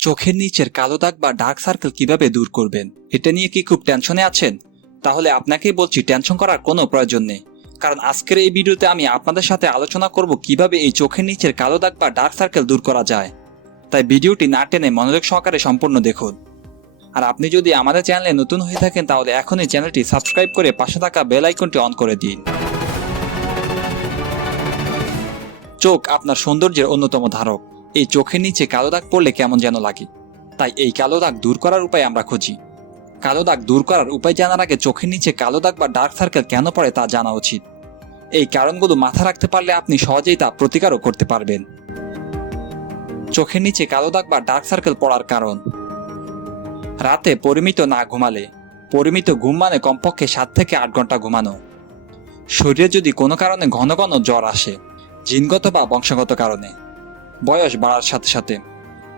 চোখের নিচের কালো দাগ বা ডার্ক সার্কেল কীভাবে দূর করবেন? এটা নিয়ে কি খুব টেনশনে আছেন? তাহলে আপনাকেই বলছি টেনশন করার কোনো প্রয়োজন নেই। কারণ আজকের এই ভিডিওতে আমি আপনাদের সাথে আলোচনা করব কীভাবে এই চোখের নিচের কালো দাগ বা ডার্ক সার্কেল দূর করা যায়। তাই ভিডিওটি না টেনে মনোযোগ সহকারে সম্পূর্ণ দেখুন। আর আপনি যদি আমাদের চ্যানেলে নতুন হয়ে থাকেন, তাহলে এখনই চ্যানেলটি সাবস্ক্রাইব করে পাশে থাকা বেল আইকনটি অন করে দিন। চোখ আপনার সৌন্দর্যের অন্যতম ধারক। এই চোখের নিচে কালো দাগ পড়লে কেমন যেন লাগে। তাই এই কালো দাগ দূর করার উপায় আমরা খুঁজি। কালো দাগ দূর করার উপায় জানার আগে চোখের নিচে কালো দাগ বা ডার্ক সার্কেল কেন পড়ে তা জানা উচিত। এই কারণগুলো মাথা রাখতে পারলে আপনি সহজেই তা প্রতিকারও করতে পারবেন। চোখের নিচে কালো দাগ বা ডার্ক সার্কেল পড়ার কারণ। রাতে পরিমিত না ঘুমালে। পরিমিত ঘুম মানে কমপক্ষে সাত থেকে আট ঘণ্টা ঘুমানো। শরীরে যদি কোনো কারণে ঘন ঘন জ্বর আসে, জিনগত বা বংশগত কারণে। বয়স বাড়ার সাথে সাথে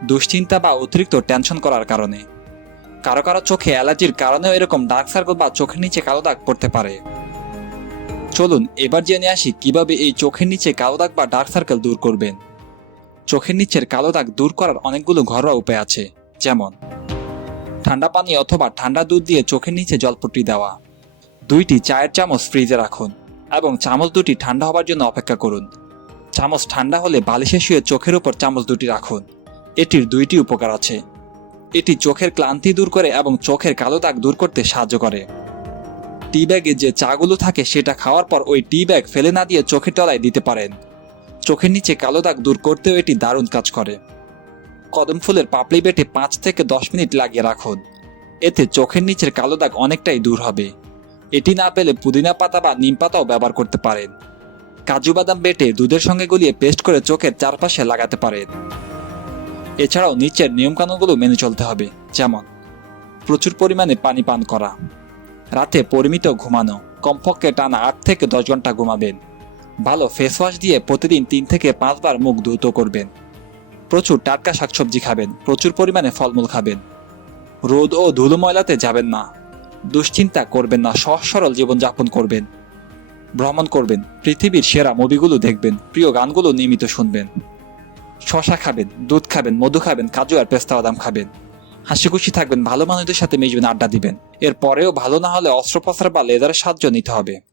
দুশ্চিন্তা বা অতিরিক্ত টেনশন করার কারণে। কারও কারও চোখে অ্যালার্জির কারণেও এরকম ডার্ক সার্কেল বা চোখের নিচে কালো দাগ পড়তে পারে। চলুন, এবার জেনে আসি কীভাবে এই চোখের নিচে কালো দাগ বা ডার্ক সার্কেল দূর করবেন। চোখের নিচের কালো দাগ দূর করার অনেকগুলো ঘরোয়া উপায় আছে, যেমন ঠান্ডা পানি অথবা ঠান্ডা দুধ দিয়ে চোখের নিচে জলপট্টি দেওয়া, দুইটি চায়ের চামচ ফ্রিজে রাখুন এবং চামচ দুটি ঠান্ডা হবার জন্য অপেক্ষা করুন। চামচ ঠান্ডা হলে বালিশে শুয়ে চোখের উপর চামচ দুটি রাখুন। এটির দুইটি উপকার আছে। এটি চোখের ক্লান্তি দূর করে এবং চোখের কালো দাগ দূর করতে সাহায্য করে। টি ব্যাগে যে চাগুলো থাকে সেটা খাওয়ার পর ওই টি ব্যাগ ফেলে না দিয়ে চোখের তলায় দিতে পারেন। চোখের নিচে কালো দাগ দূর করতেও এটি দারুণ কাজ করে। কদম ফুলের পাপড়ি বেটে পাঁচ থেকে দশ মিনিট লাগিয়ে রাখুন। এতে চোখের নিচের কালো দাগ অনেকটাই দূর হবে। এটি না পেলে পুদিনা পাতা বা নিম পাতাও ব্যবহার করতে পারেন। কাজু বাদাম বেটে দুধের সঙ্গে গলিয়ে পেস্ট করে চোখের চারপাশে লাগাতে পারেন এছাড়াও নিচের নিয়মকানুনগুলো মেনে চলতে হবে, যেমন প্রচুর পরিমাণে পানি পান করা, রাতে পরিমিত ঘুমানো, কমপক্ষে টানা আট থেকে দশ ঘণ্টা ঘুমাবেন, ভালো ফেস ওয়াশ দিয়ে প্রতিদিন তিন থেকে পাঁচবার মুখ ধুত করবেন, প্রচুর টাটকা শাকসবজি খাবেন, প্রচুর পরিমাণে ফলমূল খাবেন, রোদ ও ধুলো ময়লাতে যাবেন না, দুশ্চিন্তা করবেন না, সহজ সরল জীবনযাপন করবেন। ভ্রমণ করবেন, পৃথিবীর সেরা মুভিগুলো দেখবেন, প্রিয় গানগুলো নিয়মিত শুনবেন। শশা খাবেন, দুধ খাবেন, মধু খাবেন, কাজু আর পেস্তা বাদাম খাবেন। হাসি খুশি থাকবেন, ভালো মানুষদের সাথে মিশবেন, আড্ডা দিবেন। এরপরেও ভালো না হলে অস্ত্রোপচার বা লেজারের সাহায্য নিতে হবে।